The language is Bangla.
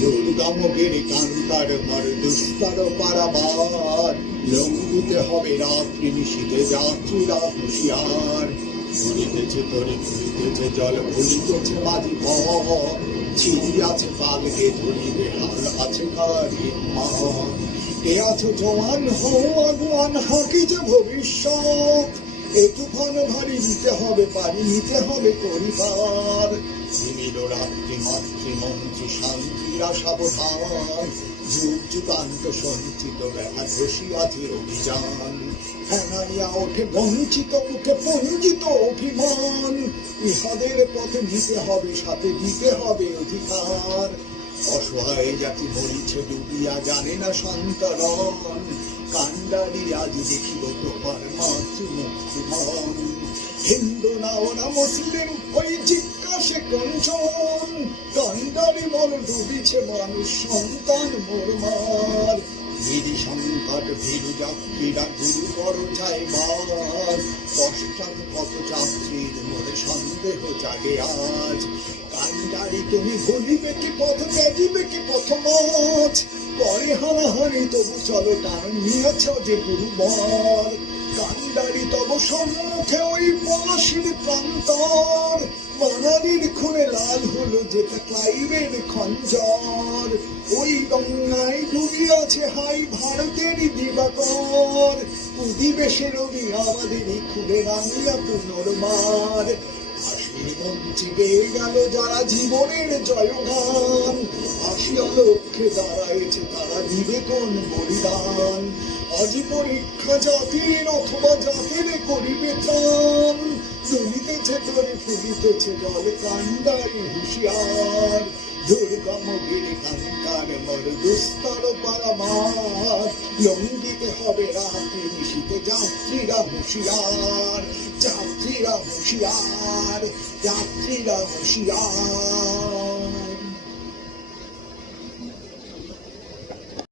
দুর্গমগিরি কান্তার মর দুস্তর পারাবার, লঙ্ঘিতে হবে রাত্রি নিশীথে যাত্রীরা হুঁশিয়ার। ঘুরিতেছে তরি ঘুরিতেছে জল ভুলিতেছে মাঝি পথ, ছিড়ি আছে পালকে ধরিবে হাল আছে কারির মান। কে আছো জওয়ান হও আগুয়ান হাকি যে ভবিষ্যৎ, এ তুফান ভারী নিতে হবে পারি নিতে হবে পরিবার। নিমিল রাত্রি মাতৃমন্ত্রী শান্তিরা সাবধান, যুগ যুগান্ত সঞ্চিত ব্যথা ঘষিয়াছে অভিযান। ফেনাইয়া ওঠে বঞ্চিত মুখে পঞ্জিত অভিমান, ইহাদের পথে নিতে হবে সাথে দিতে হবে অধিকার। অসহায় জাতি মরিছে ডুবিয়া জানে না সন্তরণ, কান্ডারি আজ দেখিব তোমার মাতৃমুক্তিমান। হিন্দু না ওরা মুসলিম ওই জিজ্ঞাসে কঞ্চন, কান্ডারি মন ডুবিছে মানুষ সন্তান মোর মার। গিরি সংকট ভীরু যাত্রীরা গুরুতর যায় মার, পশ্চাৎ পথ যাত্রীর মনে সন্দেহ জাগে আজ। কান্ডারি তুমি ভুলিবে কি পথ ত্যাজিবে কি পথ মাছ, করে হানাহানি তবু চলো টান নিয়েছ যে গুরুবর। কান্ডারি তব সম্মুখে ওই পলাশির প্রান্তর, বাঙালির খুনে লাল হলো যেটা ক্লাইভের খঞ্জর। ওই গঙ্গায় ডুবিয়াছে হাই ভারতেরই দিবাকর, অধিবেশে রবি আমাদেরই খুলে রাঙিয়া পুনর্বার। আসির মঞ্চে গেয়ে গেল যারা জীবনের জয়গান, আসিয়া লক্ষ্যে দাঁড়াইছে তারা দিবে কোন বলিদান। আজি পরীক্ষা জাতির অথবা জাতির করিবে ত্রাণ, জমিতেছে তরে ফুলিতেছে জল কান্ডারি হুঁশিয়ার। দুর্গমগিরি কান্তার মর দুস্তর পারাবার, লঙ্ঘিতে হবে রাত্রি নিশীথে যাত্রীরা হুঁশিয়ার। যাত্রীরা হুঁশিয়ার, যাত্রীরা হুঁশিয়ার।